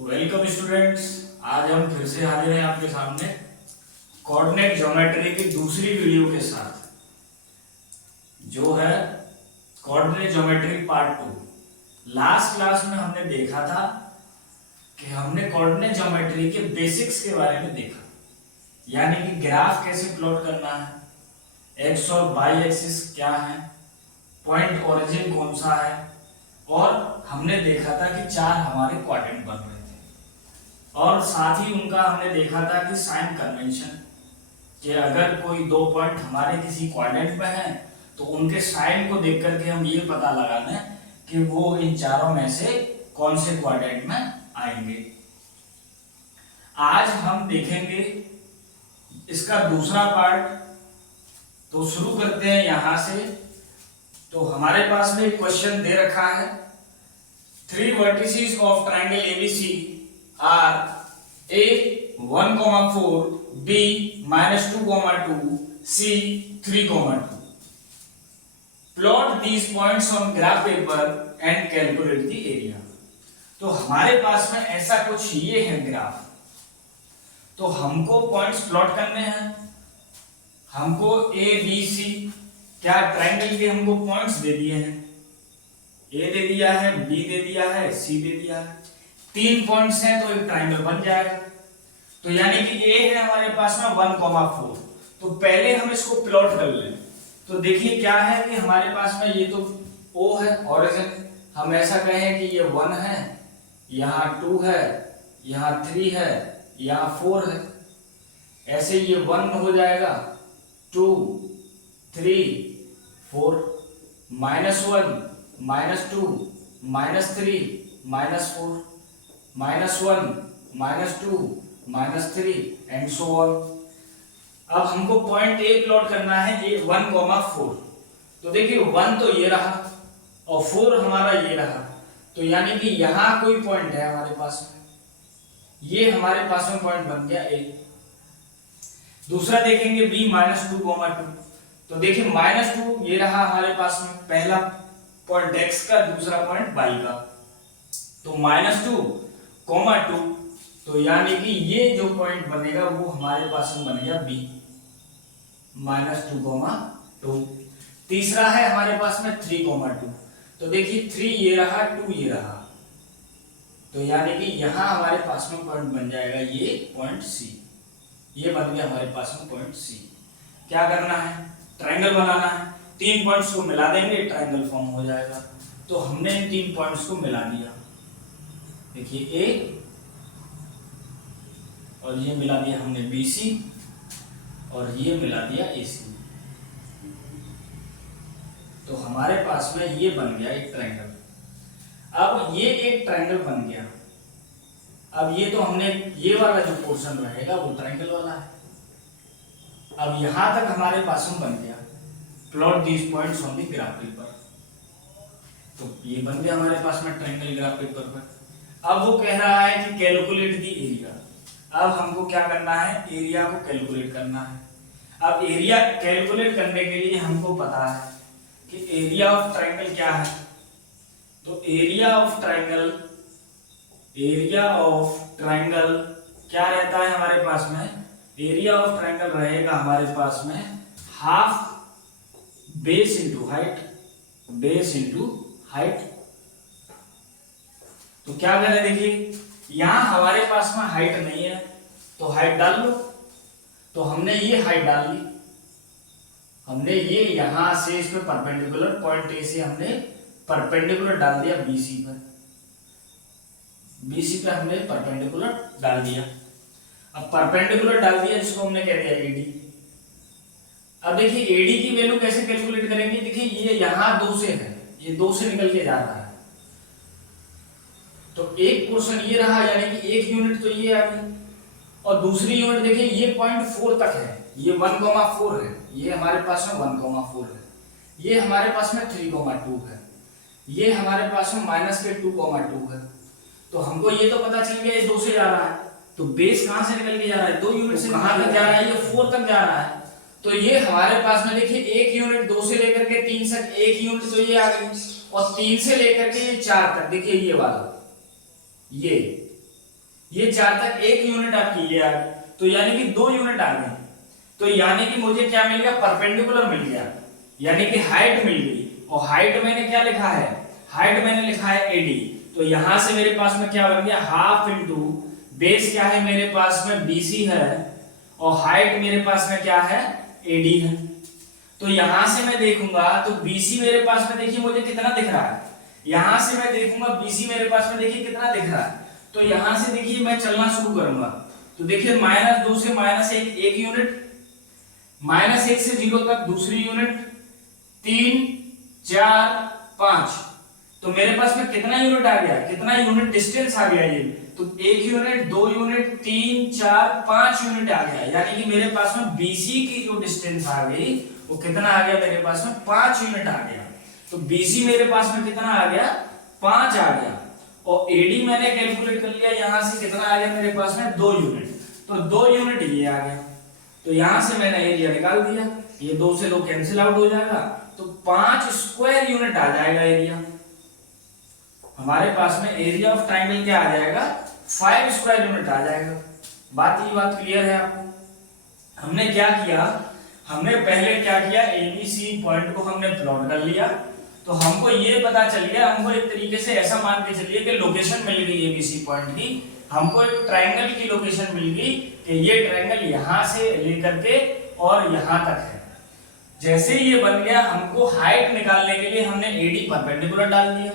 Welcome students. आज हम फिर से हाजिर हैं आपके सामने कोऑर्डिनेट ज्योमेट्री की दूसरी वीडियो के साथ, जो है coordinate geometry part 2। Last class में हमने देखा था कि हमने कोऑर्डिनेट ज्योमेट्री के बेसिक्स के बारे में देखा, यानी कि ग्राफ कैसे प्लॉट करना है, एक्स और वाई एक्सिस क्या है, पॉइंट ओरिजिन कौन सा है, और हमने देखा था कि चार हमारे क्वाड्रेंट बन रहे थे, और साथ ही उनका हमने देखा था कि साइन कन्वेंशन, कि अगर कोई दो पॉइंट हमारे किसी क्वाड्रेंट में हैं तो उनके साइन को देख करके हम ये पता लगा लें कि वो इन चारों में से कौन से क्वाड्रेंट में आएंगे। आज हम देखेंगे इसका दूसरा पार्ट। तो शुरू करते हैं यहां से। तो हमारे पास में एक क्वेश्चन दे रखा है, 3 vertices of triangle ABC are A 1,4, B -2,2, C 3,2. Plot these points on graph paper and calculate the area. तो हमारे पास में ऐसा कुछ ये है ग्राफ। तो हमको पॉइंट्स प्लॉट करने हैं। हमको A B C क्या ट्रायंगल के हमको पॉइंट्स दे दिए हैं, ए दे दिया है, बी दे दिया है, सी दे दिया है। 3 पॉइंट्स हैं तो एक ट्रायंगल बन जाएगा। तो यानी कि ए है हमारे पास में 1,4। तो पहले हम इसको प्लॉट कर लें। तो देखिए क्या है कि हमारे पास में ये तो ओ है ओरिजिन, हम ऐसा कहें कि ये 1 है, यहाँ 2 है, यहाँ 3 है, यहाँ 4 है। ऐसे ये 1 हो जाएगा, 2 3 4, -1 -2 -3 -4, -1 -2 -3 एंड सो ऑन। अब हमको पॉइंट ए प्लॉट करना है, ए 1,4। तो देखिए 1 तो ये रहा और 4 हमारा ये रहा। तो यानी कि यहां कोई पॉइंट है हमारे पास में, ये हमारे पास में पॉइंट बन गया ए। दूसरा देखेंगे बी -2,2। तो देखिए -2 ये रहा हमारे पास में पहला पॉइंट x का, दूसरा पॉइंट y का। तो -2,2, तो यानी कि ये जो पॉइंट बनेगा वो हमारे पास में बन गया b -2,2। तीसरा है हमारे पास में 3,2। तो देखिए 3 ये रहा, 2 ये रहा। तो यानी कि यहां हमारे पास में पॉइंट बन जाएगा ये पॉइंट c। ये बन गया हमारे पास में पॉइंट c। क्या करना है, ट्रायंगल बनाना है। 3 पॉइंट्स को मिला देंगे, ट्रायंगल फॉर्म हो जाएगा। तो हमने इन 3 पॉइंट्स को मिला दिया। देखिए ए और ये मिला दिया हमने BC और ये मिला दिया AC। तो हमारे पास में ये बन गया एक ट्रायंगल। अब ये एक ट्रायंगल बन गया। अब ये तो हमने ये वाला जो पोर्शन रहेगा वो ट्रायंगल वाला है। अब यहां तक हमारे पास में बन गया, plot these points on the graph paper. तो ये बन गया हमारे पास में ट्रायंगल ग्राफ पेपर पर। अब वो कह रहा है कि कैलकुलेट द एरिया। अब हमको क्या करना है, एरिया को कैलकुलेट करना है। अब एरिया कैलकुलेट करने के लिए हमको पता है कि एरिया ऑफ ट्रायंगल क्या है। तो एरिया ऑफ ट्रायंगल क्या रहता है हमारे पास में, एरिया ऑफ ट्रायंगल रहेगा हमारे पास में हाफ बेस इंटू हाइट। तो क्या करें, देखिए यहां हमारे पास में हाइट नहीं है तो हाइट डाल लो। तो हमने ये हाइट डाल ली, हमने ये यहां से इस पे परपेंडिकुलर पॉइंट ए से हमने परपेंडिकुलर डाल दिया BC पर। BC पे हमने परपेंडिकुलर डाल दिया। अब परपेंडिकुलर डाल दिया जिसको हमने कह दिया AD। अब देखिए AD की वैल्यू कैसे कैलकुलेट करेंगे। देखिए ये यहां 2 से है, ये 2 से निकल के जा रहा है। तो एक पोर्शन ये रहा, यानी कि एक यूनिट तो ये आ गई, और दूसरी यूनिट देखिए ये पॉइंट 4 तक है, ये 1,4 है, ये हमारे पास में 1,4 है, ये हमारे पास में 3,2 है, ये हमारे पास में -2,2 है। तो हमको ये तो पता चल गया ये 2 से जा रहा है। तो बेस कहां से निकल के जा रहा है, 2 यूनिट से। कहां तक जा रहा है, ये 4 तक जा रहा है। तो ये हमारे पास में देखिए एक यूनिट 2 से लेकर के 3 तक, एक यूनिट तो ये आ गई, और 3 से लेकर के ये 4 तक देखिए ये वाला, ये ये 4 तक 1 यूनिट आपकी ये आ गई, तो यानी कि 2 यूनिट आ गई। तो यानी कि मुझे क्या मिल गया, परपेंडिकुलर मिल गया, यानी कि हाइट मिल गई। और हाइट मैंने क्या लिखा है, हाइट मैंने लिखा है AD। तो यहां से मेरे पास में क्या बन गया, हाफ इंटू बेस क्या है मेरे पास में BC है, और हाइट मेरे पास में क्या है AD है। तो यहां से मैं देखूंगा तो BC मेरे पास में देखिए मुझे कितना दिख रहा है, यहां से मैं देखूंगा BC मेरे पास में देखिए कितना दिख रहा है। तो यहां से देखिए मैं चलना शुरू करूंगा, तो देखिए -2 से -1 1 यूनिट, -1 से 0 तक दूसरी यूनिट, 3 4 5। तो मेरे पास में कितना यूनिट आ गया, कितना यूनिट डिस्टेंस आ गया ये, तो 1 यूनिट 2 यूनिट 3 4 5 यूनिट आ गया। यानी कि मेरे पास में BC की जो डिस्टेंस आ गई वो कितना आ गया मेरे पास में 5 यूनिट आ गया। तो BC मेरे पास में कितना आ गया 5 आ गया, और AD मैंने कैलकुलेट कर लिया, यहां से कितना आ गया मेरे पास में 2 यूनिट, तो 2 यूनिट ये आ गया। तो यहां से मैंने एरिया निकाल दिया, ये 2 से 2 कैंसिल आउट हो जाएगा, तो 5 स्क्वायर यूनिट आ जाएगा एरिया। हमारे पास में एरिया ऑफ ट्राइंगल क्या आ जाएगा, 5 स्क्वायर यूनिट आ जाएगा। बात क्लियर है आपको। हमने क्या किया, हमने पहले क्या किया, ABC पॉइंट को हमने प्लॉट कर लिया, तो हमको ये पता चल गया, हमको एक तरीके से ऐसा मान के चलिए कि लोकेशन मिल गई ABC पॉइंट की, हमको एक ट्रायंगल की लोकेशन मिल गई कि ये ट्रायंगल यहां से लेकर के और यहां तक है। जैसे ये बन गया, हमको हाइट निकालने के लिए हमने AD परपेंडिकुलर डाल दिया।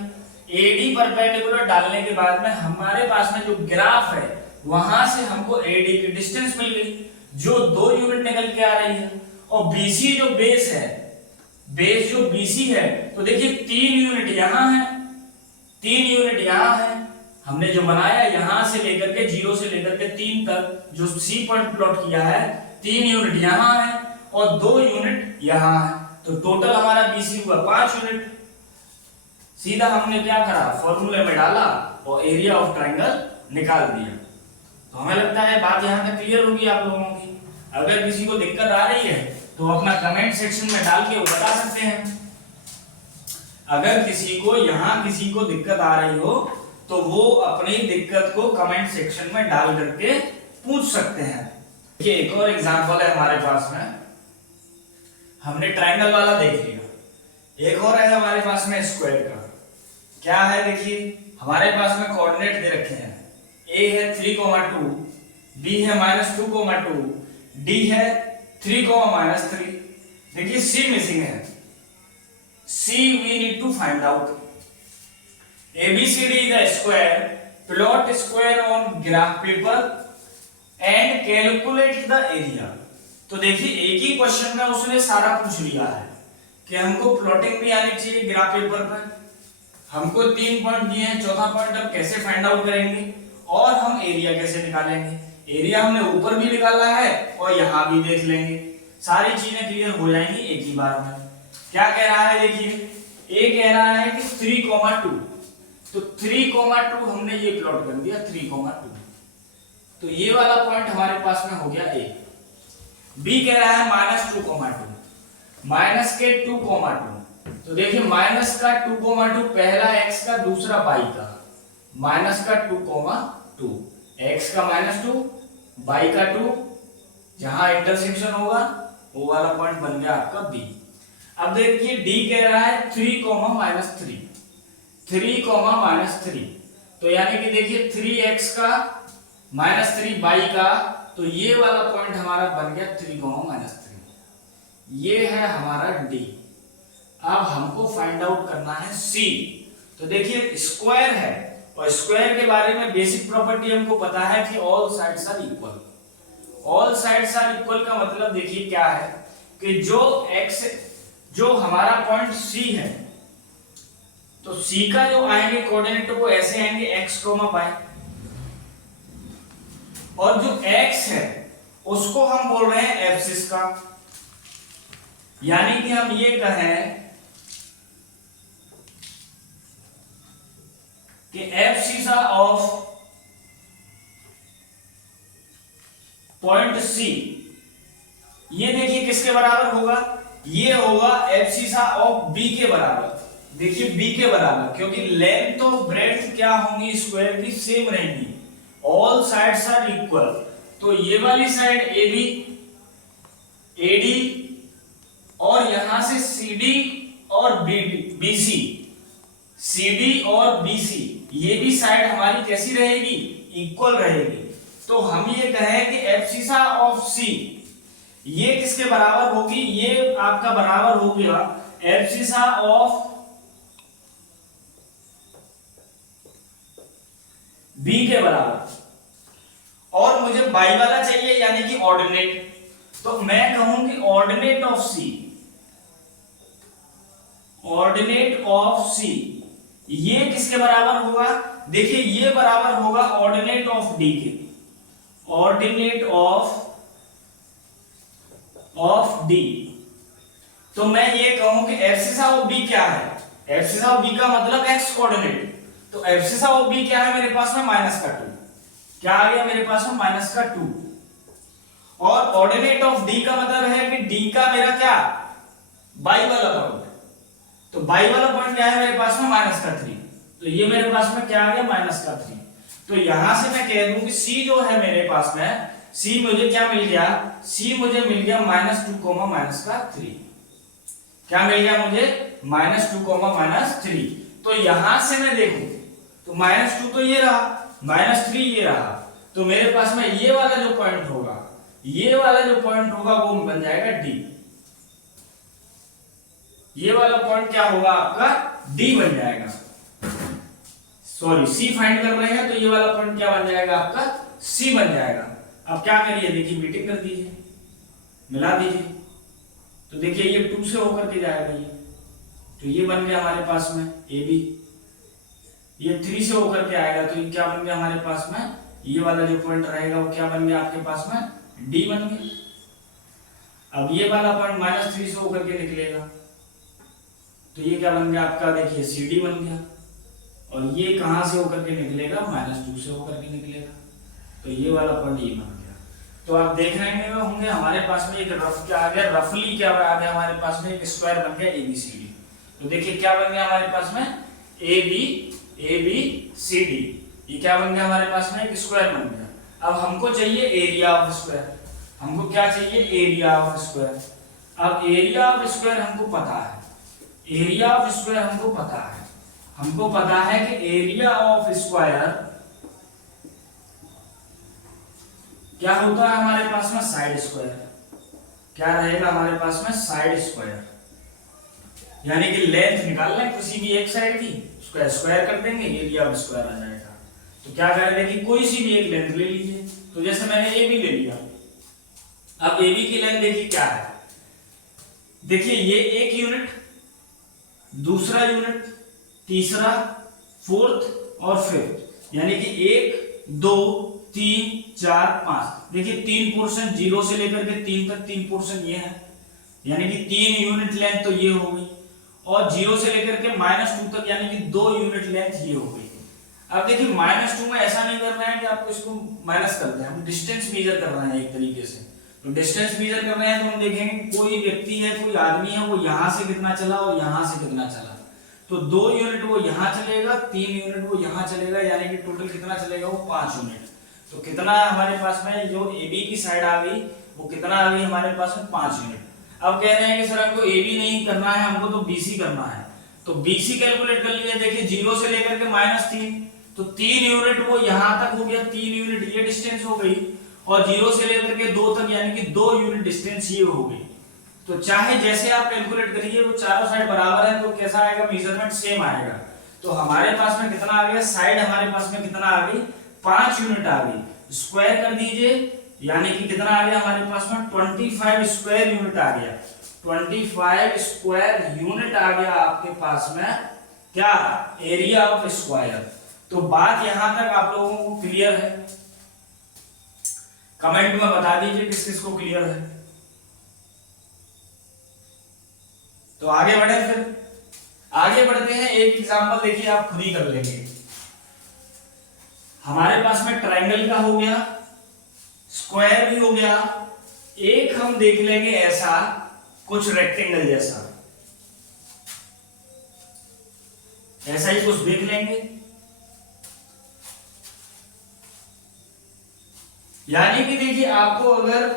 AD परपेंडिकुलर डालने के बाद में हमारे पास में जो ग्राफ है वहां से हमको AD की डिस्टेंस मिल गई जो 2 यूनिट निकल के आ रही है, और BC जो बेस है, बेस जो BC है, तो देखिए 3 यूनिट यहां है, 3 यूनिट यहां है। हमने जो बनाया यहां से लेकर के 0 से लेकर के 3 तक जो C पॉइंट प्लॉट किया है, 3 यूनिट यहां है और 2 यूनिट यहां है, तो टोटल हमारा BC हुआ 5 यूनिट। सीधा हमने क्या करा, फॉर्मूले में डाला और एरिया ऑफ ट्रायंगल निकाल दिया। तो हमें लगता है बात यहां तक क्लियर होगी आप लोगों की। अगर किसी को दिक्कत आ रही है तो अपना कमेंट सेक्शन में डाल के वो बता सकते हैं। अगर किसी को यहां किसी को दिक्कत आ रही हो तो वो अपनी दिक्कत को कमेंट सेक्शन में डाल करके पूछ सकते हैं। देखिए एक और एग्जांपल है हमारे पास में, हमने ट्रायंगल वाला देख लिया, एक और है हमारे पास में स्क्वायर का। क्या है देखिए, हमारे पास में कोऑर्डिनेट दे रखे हैं, A है 3,2, B है -2,2, D है 3,-3। देखिए C मिसिंग है, C we need to find out। ABCD is a square, plot square on graph paper and calculate the area। तो देखिए एक ही क्वेश्चन में उसने सारा पूछ लिया है कि हमको प्लॉटिंग भी आनी चाहिए ग्राफ पेपर पर, हमको 3 पॉइंट दिए हैं, चौथा पॉइंट हम कैसे फाइंड आउट करेंगे और हम एरिया कैसे निकालेंगे। एरिया हमने ऊपर भी निकाला है और यहाँ भी देख लेंगे, सारी चीजें क्लियर हो जाएंगी एक ही बार में। क्या कह रहा है देखिए, ए कह रहा है कि 3,2, तो 3,2 हमने ये प्लॉट कर दिया 3,2, तो ये वाला पॉइंट हमारे पास में हो गया ए। बी कह रहा है -2,2, माइनस के 2,2, तो देखिए माइनस का 2,2 पहला x का दूसरा y का, माइनस का 2,2, x का -2 y का 2, जहां इंटरसेक्शन होगा वो वाला पॉइंट बन गया आपका B। अब देखिए D कह रहा है 3,-3, 3,-3, तो यानी कि देखिए 3x का -3 y का, तो ये वाला पॉइंट हमारा बन गया 3,-3, ये है हमारा D। अब हमको फाइंड आउट करना है C। तो देखिए स्क्वायर है और स्क्वायर के बारे में बेसिक प्रॉपर्टी हमको पता है कि all sides are equal. All sides are equal का मतलब देखिए क्या है कि जो हमारा पॉइंट C है, तो C का जो आएंगे कोऑर्डिनेट वो ऐसे आएंगे x, y, और जो x है उसको हम बोल रहे हैं एब्सिस का। यानी कि हम ये कहें कि एब्सिस ऑफ पॉइंट C, ये देखिए किसके बराबर होगा, ये होगा एब्सिसा ऑफ B के बराबर। देखिए B के बराबर, क्योंकि लेंथ और ब्रेड्थ क्या होंगी स्क्वायर की सेम रहेंगी, ऑल साइड्स आर इक्वल, तो ये वाली side A B, A D और यहां से सी डी और बी सी, सी डी और बी सी, ये भी साइड हमारी कैसी रहेगी, इक्वल रहेगी। तो हम ये कहें कि एब्सिसा ऑफ सी ये किसके बराबर होगी, ये आपका बराबर हो गया एब्सिसा ऑफ बी के बराबर। और मुझे बाई वाला चाहिए यानी कि ऑर्डिनेट, तो मैं कहूं कि ordinate of c, ordinate of c ये किसके बराबर होगा, देखिए ये बराबर होगा ऑर्डिनेट ऑफ डी के, ऑर्डिनेट ऑफ डी। तो मैं ये कहूं कि एब्सिसा ऑफ बी क्या है, एब्सिसा ऑफ बी का मतलब एक्स कोऑर्डिनेट, तो एब्सिसा ऑफ बी क्या है मेरे पास में माइनस का 2, क्या आ गया मेरे पास में माइनस का 2। और ऑर्डिनेट ऑफ डी का मतलब है कि डी का मेरा क्या, बाई वाला पॉइंट, तो बाई वाला पॉइंट क्या है मेरे पास में माइनस का 3, तो ये मेरे पास में क्या आ गया माइनस का 3। तो यहां से मैं कह दूं कि सी जो है मेरे पास में, सी मुझे क्या मिल गया, सी मुझे मिल गया -2 माइनस का 3, क्या मिल गया मुझे -2 माइनस 3। तो यहां से मैं देखूं तो -2 तो ये रहा, -3 ये रहा, तो मेरे पास में ये वाला जो पॉइंट होगा, ये वाला जो पॉइंट होगा वो बन जाएगा डी, ये वाला पॉइंट क्या होगा आपका डी बन जाएगा, सॉरी सी फाइंड कर रहे हैं तो ये वाला पॉइंट क्या बन जाएगा आपका सी बन जाएगा। अब क्या करिए, देखिए मीटिंग कर दीजिए, मिला दीजिए, तो देखिए ये 2 से होकर के जाएगा ये, तो ये बन गया हमारे पास में ए बी, ये 3 से होकर के आएगा तो ये क्या बन गया हमारे पास में, ये वाला जो पॉइंट रहेगा वो क्या बन गया आपके पास में डी बन गया। अब ये वाला पॉइंट -3 से होकर के निकलेगा तो ये क्या बन गया आपका, देखिए सी डी बन गया, और ये कहां से होकर के निकलेगा -2 से होकर के निकलेगा, तो ये वाला पॉइंट ये बन गया। तो आप देख रहे होंगे हमारे पास में एक रफ क्या आ गया, रफली क्या आ गया हमारे पास में एक स्क्वायर बन गया ABCD। तो देखिए क्या बन गया हमारे पास में ABCD, ये क्या बन गया हमारे पास में एक स्क्वायर बन गया। अब हमको चाहिए एरिया ऑफ स्क्वायर, हमको क्या चाहिए एरिया ऑफ स्क्वायर। अब एरिया ऑफ स्क्वायर हमको पता है, एरिया ऑफ स्क्वायर हमको पता है, हमको पता है कि एरिया ऑफ स्क्वायर क्या होता है हमारे पास में साइड स्क्वायर, क्या रहेगा हमारे पास में साइड स्क्वायर, यानी कि लेंथ निकाल लें किसी भी एक साइड की, उसका स्क्वायर कर देंगे एरिया ऑफ स्क्वायर आ जाएगा। तो क्या करेंगे कि कोई सी भी एक लेंथ ले लीजिए, तो जैसे मैंने ए बी ले लिया, अब ए बी की लेंथ देखिए क्या है, देखिए ये एक यूनिट, दूसरा यूनिट, तीसरा, फोर्थ और फिफ्थ, यानी कि 1 2 3 4 5, देखिए 3 पोर्शन 0 से लेकर के 3 तक 3 पोर्शन ये है, यानी कि 3 यूनिट लेंथ तो ये हो गई, और 0 से लेकर के -2 तक यानी कि 2 यूनिट लेंथ ये हो गई। अब देखिए -2 में ऐसा नहीं करना है कि आपको इसको माइनस कर दें, हम डिस्टेंस मेजर कर रहे हैं एक तरीके से, तो डिस्टेंस मेजर कर रहे हैं तो हम देखेंगे कोई व्यक्ति है, कोई आदमी है, वो यहां से कितना चला और यहां से कितना चला, तो 2 यूनिट वो यहां चलेगा, 3 यूनिट वो यहां चलेगा, यानी कि टोटल कितना चलेगा वो 5 यूनिट। तो कितना हमारे पास में जो AB की साइड आ गई वो कितना आ गई हमारे पास में 5 यूनिट। अब कह रहे हैं कि सर हमको AB नहीं करना है, हमको तो BC करना है, तो BC कैलकुलेट कर लिए, देखिए 0 से लेकर के -3, तो 3 यूनिट वो यहां तक हो गया, 3 यूनिट ये डिस्टेंस हो गई, और 0 से लेकर के 2 तक यानी कि 2 यूनिट डिस्टेंस ये हो गई। तो चाहे जैसे आप कैलकुलेट करिए वो चारों साइड बराबर है तो कैसा आएगा, मेजरमेंट सेम आएगा। तो हमारे पास में कितना आ गया, साइड हमारे पास में कितना आ गई 5 यूनिट आ गई, स्क्वायर कर दीजिए, यानी कि कितना आ गया हमारे पास में 25 स्क्वायर यूनिट आ गया, 25 स्क्वायर यूनिट आ गया आपके पास में क्या, एरिया ऑफ स्क्वायर। तो बात यहां तक आप लोगों को क्लियर है, कमेंट में बता दीजिए किस किस को क्लियर है। तो आगे बढ़े, फिर आगे बढ़ते हैं, एक एग्जांपल देखिए आप खुद ही कर लेंगे। हमारे पास में ट्रायंगल का हो गया, स्क्वायर भी हो गया, एक हम देख लेंगे ऐसा कुछ रेक्टेंगल जैसा, ऐसा ही कुछ देख लेंगे। यानी कि देखिए आपको अगर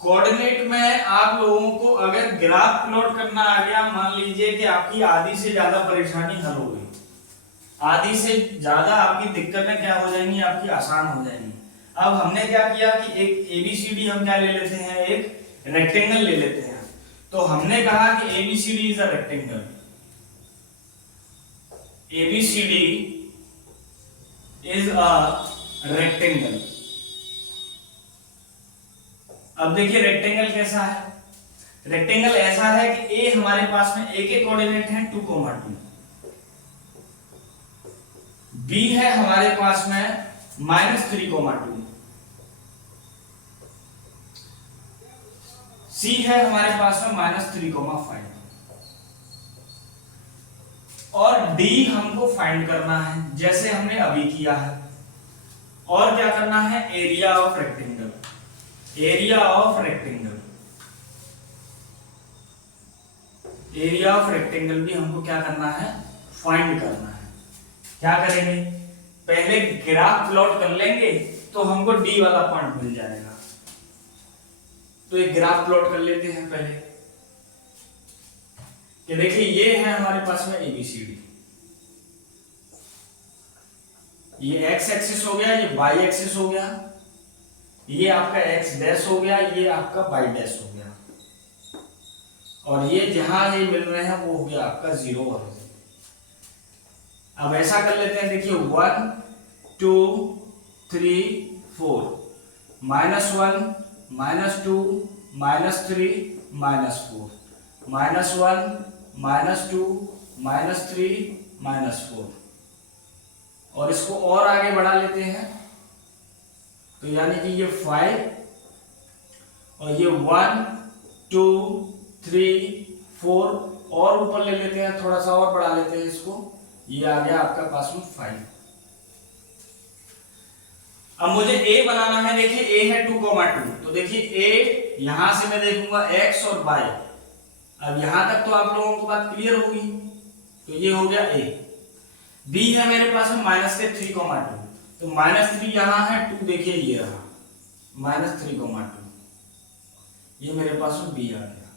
कोऑर्डिनेट में आप लोगों को अगर ग्राफ प्लॉट करना आ गया, मान लीजिए कि आपकी आधी से ज्यादा परेशानी हल हो गई, आधी से ज्यादा आपकी दिक्कतें क्या हो जाएंगी, आपकी आसान हो जाएंगी। अब हमने क्या किया कि एक एबीसीडी हम क्या ले लेते हैं, एक रेक्टेंगल ले लेते हैं। तो हमने कहा कि ABCD is a rectangle, ABCD is a rectangle. अब देखिए रेक्टेंगल कैसा है, रेक्टेंगल ऐसा है कि ए हमारे पास में एक कोऑर्डिनेट है 2, 2, बी है हमारे पास में -3, 2, सी है हमारे पास में -3, 5 और डी हमको फाइंड करना है जैसे हमने अभी किया है। और क्या करना है, area of rectangle, area of rectangle, area of rectangle भी हमको क्या करना है, फाइंड करना है। क्या करेंगे, पहले ग्राफ प्लॉट कर लेंगे तो हमको डी वाला पॉइंट मिल जाएगा। तो एक ग्राफ प्लॉट कर लेते हैं पहले कि देखिए ये है हमारे पास में एबीसीडी, ये एक्स एक्सिस हो गया, ये वाई एक्सिस हो गया, ये आपका एक्स डैश हो गया, ये आपका वाई डैश हो गया, और ये जहां ये मिल रहे हैं वो हो गया आपका 0 और 0। अब ऐसा कर लेते हैं, देखिए 1 2 3 4, -1 -2 -3 -4, -1 -2 -3 -4, और इसको और आगे बढ़ा लेते हैं। तो यानी कि ये 5 और ये 1 2 3 4 और ऊपर ले लेते हैं, थोड़ा सा और बढ़ा लेते हैं इसको, ये आ गया आपका पास में 5। अब मुझे ए बनाना है, देखिए ए है 2, 2, तो देखिए ए यहां से मैं देखूंगा x और y। अब यहां तक तो आप लोगों को बात क्लियर होगी, तो ये हो गया ए। बी है मेरे पास में -3, 2, तो -3 यहां है, 2 देखिए ये रहा, -3, 2, ये मेरे पास में बी आ गया।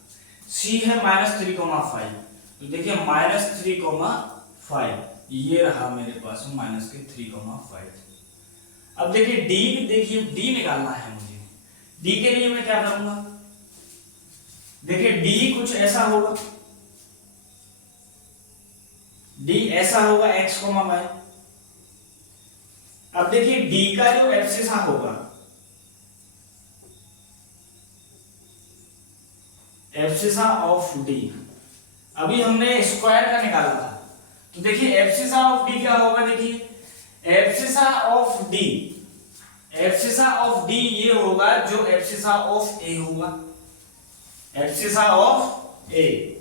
सी है -3, 5, तो देखिए -3, 5, ये रहा मेरे पास में -3, 5। अब देखिए डी, देखिए डी निकालना है मुझे। डी के लिए मैं क्या करूंगा, देखिए डी कुछ ऐसा होगा, डी ऐसा होगा x, y। अब देखिए डी का जो एब्सिसा होगा, एब्सिसा ऑफ डी, अभी हमने स्क्वायर का निकाला था, तो देखिए एब्सिसा ऑफ डी क्या होगा, देखिए abscissa of d, abscissa of d ये होगा जो एब्सिसा ऑफ ए होगा, abscissa of a,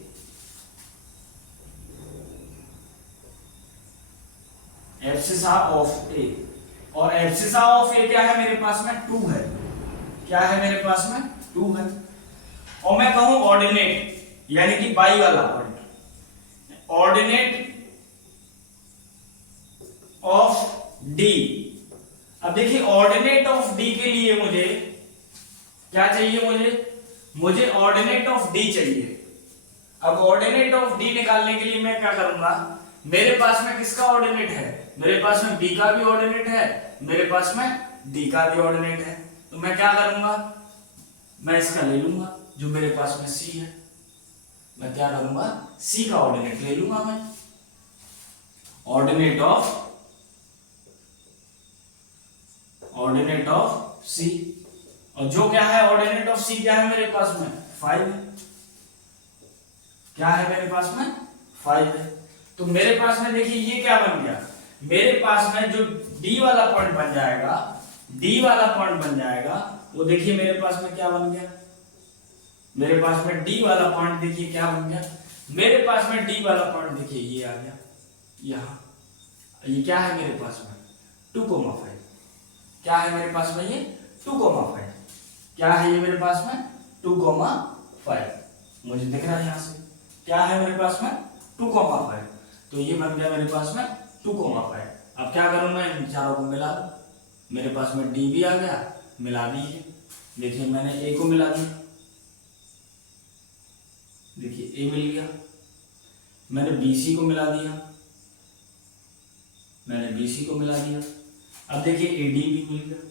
abscissa of a, और एब्सिसा ऑफ ए क्या है मेरे पास में, 2 है। क्या है मेरे पास में, 2 है। और मैं कहूं ऑर्डिनेट, यानी कि बाई वाला पॉइंट, ऑर्डिनेट ऑफ डी। अब देखिए ऑर्डिनेट ऑफ डी के लिए मुझे क्या चाहिए, मुझे ऑर्डिनेट ऑफ डी चाहिए। अब ऑर्डिनेट ऑफ डी निकालने के लिए मैं क्या करूंगा, मेरे पास में किसका ऑर्डिनेट है, मेरे पास में बी का भी ऑर्डिनेट है, मेरे पास में डी का भी ऑर्डिनेट है, तो मैं क्या करूंगा, मैं इसका ले लूंगा जो मेरे पास में सी है, मैं क्या करूंगा, सी का ऑर्डिनेट ले लूंगा मैं, ऑर्डिनेट ऑफ सी। और जो क्या है ऑर्डिनेट ऑफ सी क्या है मेरे पास में, 5 है। क्या है मेरे पास में, 5 है। तो मेरे पास में देखिए ये क्या बन गया, मेरे पास में जो डी वाला पॉइंट बन जाएगा, डी वाला पॉइंट बन जाएगा, वो देखिए मेरे पास में क्या बन गया, मेरे पास में डी वाला पॉइंट देखिए क्या बन गया, मेरे पास में डी वाला पॉइंट देखिए ये आ गया यहां। ये क्या है मेरे पास में, 2,5। क्या है मेरे पास में ये 2,5। क्या है ये मेरे पास में 2,5, मुझे दिख रहा है यहां से। क्या है मेरे पास में 2,5, तो ये बन गया मेरे पास में 2,5। अब क्या करूं मैं, इन चारों को मिला दूं, मेरे पास में डी भी आ गया, मिला दीजिए। देखिए मैंने ए को मिला दिया, देखिए ए मिल गया। मैंने बीसी को मिला दिया, मैंने बीसी को मिला दिया। अब देखिए एडी भी मिल गया,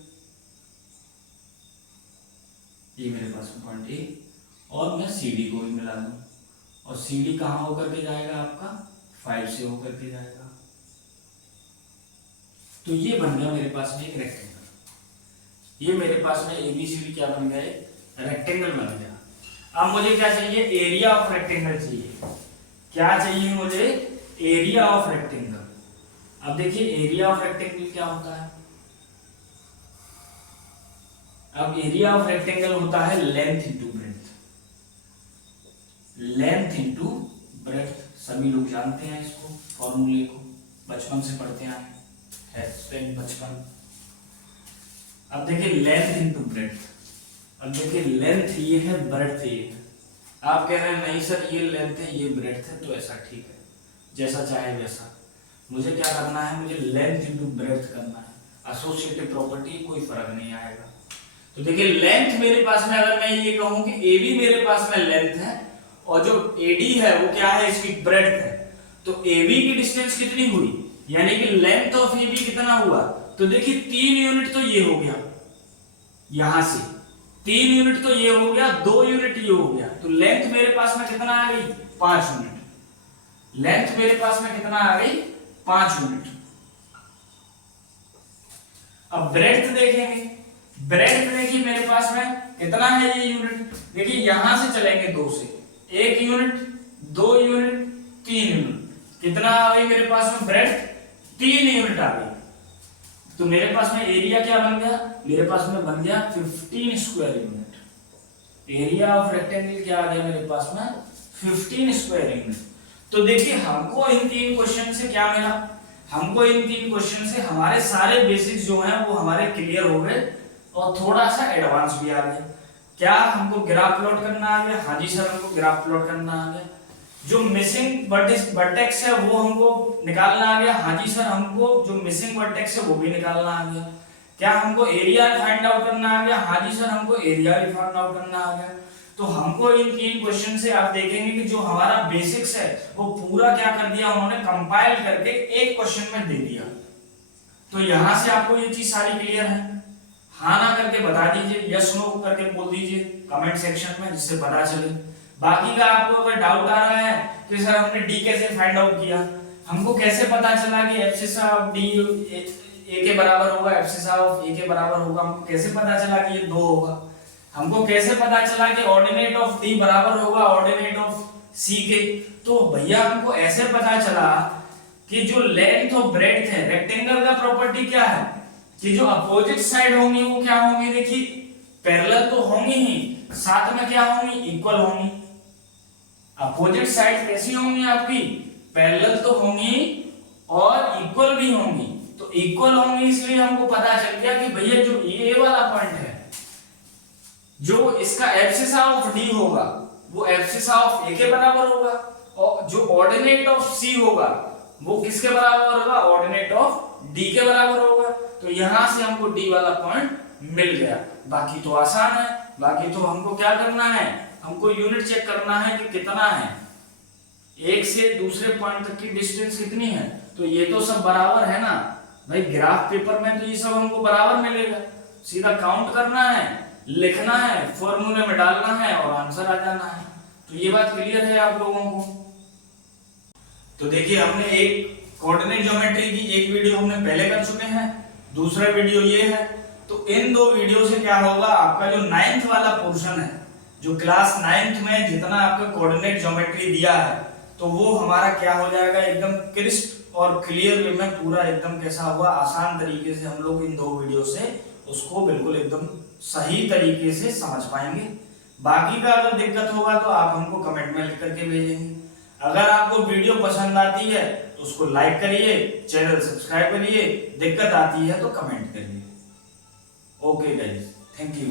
ये मेरे पास में पॉइंट ए, और मैं सी डी को भी मिला दूं, और सी डी कहाँ होकर के जाएगा आपका 5 से होकर के जाएगा। तो ये बन गया मेरे पास में एक रेक्टेंगल। ये मेरे पास में एबीसीडी क्या बन गया, रेक्टेंगल बन गया। अब मुझे क्या चाहिए, एरिया ऑफ रेक्टेंगल चाहिए। क्या चाहिए मुझे, एरिया ऑफ रेक्टेंगल। अब देखिए एरिया ऑफ रेक्टेंगल क्या होता है, अब एरिया ऑफ रेक्टेंगल होता है length into breadth, length into breadth. सभी लोग जानते हैं इसको, फॉर्मूले को बचपन से पढ़ते आए हैं, बचपन। अब देखिए लेंथ इंटू ब्रेड्थ, अब देखिए लेंथ ये है, ब्रेड्थ ये है। आप कह रहे हैं नहीं सर ये लेंथ है ये ब्रेड्थ है, तो ऐसा ठीक है, जैसा चाहे वैसा। मुझे क्या करना है, मुझे लेंथ इंटू ब्रेड्थ करना है। एसोसिएटिव प्रॉपर्टी कोई फर्क नहीं आएगा। तो देखिए लेंथ मेरे पास में, अगर मैं ये कहूं कि ए बी मेरे पास में लेंथ है और जो एडी है वो क्या है, इसकी ब्रेड्थ है, तो ए बी की डिस्टेंस कितनी हुई, यानी कि लेंथ ऑफ ए बी कितना हुआ। तो देखिए 3 यूनिट तो ये हो गया, यहां से 3 यूनिट तो ये हो गया, 2 यूनिट ये हो गया। तो लेंथ मेरे पास में कितना आ गई, 5 यूनिट। लेंथ मेरे पास में कितना आ गई, 5 यूनिट। अब ब्रेड्थ देखेंगे, ब्रेड्थ देखिए मेरे पास में कितना है ये यूनिट। देखिए यहां से चलेंगे 2 से, 1 यूनिट, 2 यूनिट, 3 यूनिट। कितना आ गई मेरे पास में ब्रेड्थ, 3 यूनिट आ गई। तो मेरे पास में एरिया क्या बन गया, मेरे पास में बन गया 15 square unit. Area of rectangle क्या आ गया मेरे पास में, 15 स्क्वायर यूनिट। तो देखिए हमको इन 3 क्वेश्चन से क्या मिला, हमको इन 3 क्वेश्चन से हमारे सारे बेसिक्स जो हैं वो हमारे क्लियर हो गए, और थोड़ा सा एडवांस भी आ गया। क्या हमको ग्राफ प्लॉट करना आ गया, हाँ जी सर हमको ग्राफ प्लॉट करना आ गया। जो मिसिंग वर्टेक्स है वो हमको निकालना आ गया, हाँ जी सर हमको जो मिसिंग वर्टेक्स है वो भी निकालना आ गया। क्या हमको एरिया फाइंड आउट करना आ गया, हाँ जी सर हमको एरिया भी फाइंड आउट करना आ गया। तो हमको इन 3 क्वेश्चन से आप देखेंगे कि जो हमारा बेसिक्स है वो पूरा क्या कर दिया उन्होंने, कंपाइल करके एक क्वेश्चन में दे दिया। तो यहां से आपको ये चीज सारी क्लियर है। हाँ ना करके बता दीजिए, यस नो करके बोल दीजिए कमेंट सेक्शन में, जिससे पता चले। बाकी का आपको अगर डाउट आ रहा है कि सर हमने डी कैसे फाइंड आउट किया, हमको कैसे पता चला कि एब्सिसा ऑफ डी ए के बराबर होगा, एब्सिसा ऑफ ए के बराबर होगा, हमको कैसे पता चला कि ये 2 होगा, हमको कैसे पता चला कि ऑर्डिनेट ऑफ डी बराबर होगा ऑर्डिनेट ऑफ सी के। तो भैया हमको ऐसे पता चला कि जो लेंथ और ब्रेड्थ है रेक्टेंगल का प्रॉपर्टी क्या है कि जो अपोजिट साइड होंगी वो क्या होंगी, देखिए पैरेलल तो होंगी ही, साथ में क्या होंगी, इक्वल होंगी। अपोजिट साइड कैसी होंगी आपकी, पैरेलल तो होंगी और इक्वल भी होंगी। तो इक्वल होंगी इसलिए हमको पता चल गया कि भैया जो ये वाला पॉइंट है, जो इसका एब्सिसा ऑफ डी होगा वो एब्सिसा ऑफ ए के बराबर होगा, और जो ऑर्डिनेट ऑफ सी होगा वो किसके बराबर होगा, ऑर्डिनेट ऑफ डी के बराबर होगा। तो यहां से हमको डी वाला पॉइंट मिल गया। बाकी तो आसान है, बाकी तो हमको क्या करना है, हमको यूनिट चेक करना है कि कितना है, एक से दूसरे पॉइंट तक की डिस्टेंस कितनी है। तो ये तो सब बराबर है ना भाई, ग्राफ पेपर में तो ये सब हमको बराबर मिलेगा। सीधा काउंट करना है, लिखना है, फॉर्मूले में डालना है और आंसर आ जाना है। तो ये बात क्लियर है आप लोगों को। तो देखिए हमने एक कोऑर्डिनेट ज्योमेट्री की एक वीडियो हमने पहले कर चुके हैं, दूसरा वीडियो ये है। तो इन 2 वीडियो से क्या होगा, आपका जो 9th वाला पोर्शन है, जो क्लास 9th में जितना आपका कोऑर्डिनेट ज्योमेट्री दिया है, तो वो हमारा क्या हो जाएगा, एकदम क्रिस्प और क्लियर वे में पूरा एकदम कैसा हुआ, आसान तरीके से हम लोग इन 2 वीडियो से उसको बिल्कुल एकदम सही तरीके से समझ पाएंगे। बाकी का अगर दिक्कत होगा तो आप हमको कमेंट में लिख करके भेजेंगे। अगर आपको वीडियो पसंद आती है तो उसको लाइक करिए, चैनल सब्सक्राइब करिए, दिक्कत आती है तो कमेंट करिए। Okay guys, thank you.